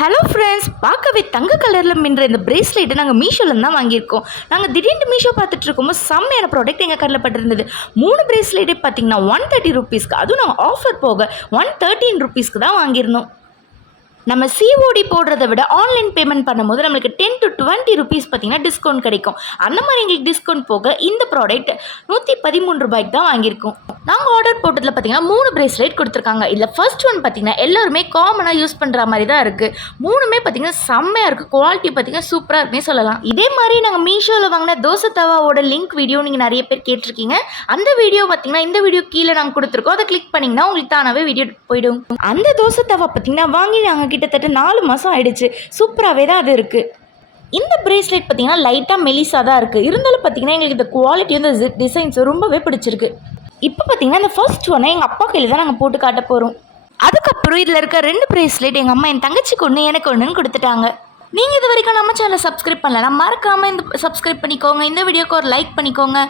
Hello friends, பார்க்கவே தங்க கலரில் மின்ற இந்த பிரேஸ்லெட்டை நாங்கள் மீஷோவில் தான் வாங்கியிருக்கோம். நாங்கள் திடீர்னு மீஷோ பார்த்துட்டு இருக்கும்போது செம்மையான ப்ராடக்ட் எங்கள் கடையில் பட்டிருந்தது. 3 பிரேஸ்லெட்டே பார்த்தீங்கன்னா 130 ருபீஸ்க்கு, அதுவும் நாங்கள் ஆஃபர் போக 113 ருபீஸ்க்கு தான் வாங்கியிருந்தோம். நம்ம சிஓடி போடுறத விட ஆன்லைன் பேமெண்ட் பண்ணும்போது நம்மளுக்கு 10 to 20 ருபீஸ் பார்த்தீங்கன்னா டிஸ்கவுண்ட் கிடைக்கும். அந்த மாதிரி எங்களுக்கு டிஸ்கவுண்ட் போக இந்த ப்ராடக்ட் 113 ரூபாய்க்கு தான் வாங்கியிருக்கோம். நாங்கள் ஆர்டர் போட்டதில் பார்த்தீங்கன்னா 3 பிரேஸ்லெட் கொடுத்துருக்காங்க. இதில் ஃபர்ஸ்ட் ஒன் பார்த்தீங்கன்னா எல்லாருமே காமனாக யூஸ் பண்ணுற மாதிரி தான் இருக்குது. 3மே பார்த்தீங்கன்னா செம்மையாக இருக்குது. குவாலிட்டி பார்த்தீங்கன்னா சூப்பராக இருக்குன்னே சொல்லலாம். இதே மாதிரி நாங்கள் மீஷோவில் வாங்கின தோசை தவாவோட லிங்க் வீடியோ நீங்கள் நிறைய பேர் கேட்டிருக்கீங்க. அந்த வீடியோ பார்த்தீங்கன்னா இந்த வீடியோ கீழே நாங்கள் கொடுத்துருக்கோம். அதை கிளிக் பண்ணிங்கன்னா உங்களுக்கு தானாகவே வீடியோ போயிடும். அந்த தோசை தவா பார்த்தீங்கன்னா வாங்கி நாங்கள் கிட்டத்தட்ட 4 மாதம் ஆயிடுச்சு. சூப்பராகவே தான் அது இருக்குது. இந்த பிரேஸ்லெட் பார்த்தீங்கன்னா லைட்டாக மெலிசாக தான் இருக்குது. இருந்தாலும் பார்த்தீங்கன்னா எங்களுக்கு இந்த குவாலிட்டி இந்த டிசைன்ஸ் ரொம்பவே பிடிச்சிருக்கு. இப்போ பார்த்தீங்கன்னா இந்த ஃபர்ஸ்ட் ஒன்னை எங்கள் அப்பா கையில் தான் நாங்கள் போட்டு காட்ட போகிறோம். அதுக்கப்புறம் இதில் இருக்க 2 பிரேஸ்லெட் எங்கள் அம்மா என் தங்கச்சிக்கு ஒன்று எனக்கு ஒன்றுன்னு கொடுத்துட்டாங்க. நீங்கள் இது வரைக்கும் நம்ம சேனலை சப்ஸ்கிரைப் பண்ணலாம், மறக்காமல் இந்த சப்ஸ்கிரைப் பண்ணிக்கோங்க. இந்த வீடியோக்கு ஒரு லைக் பண்ணிக்கோங்க.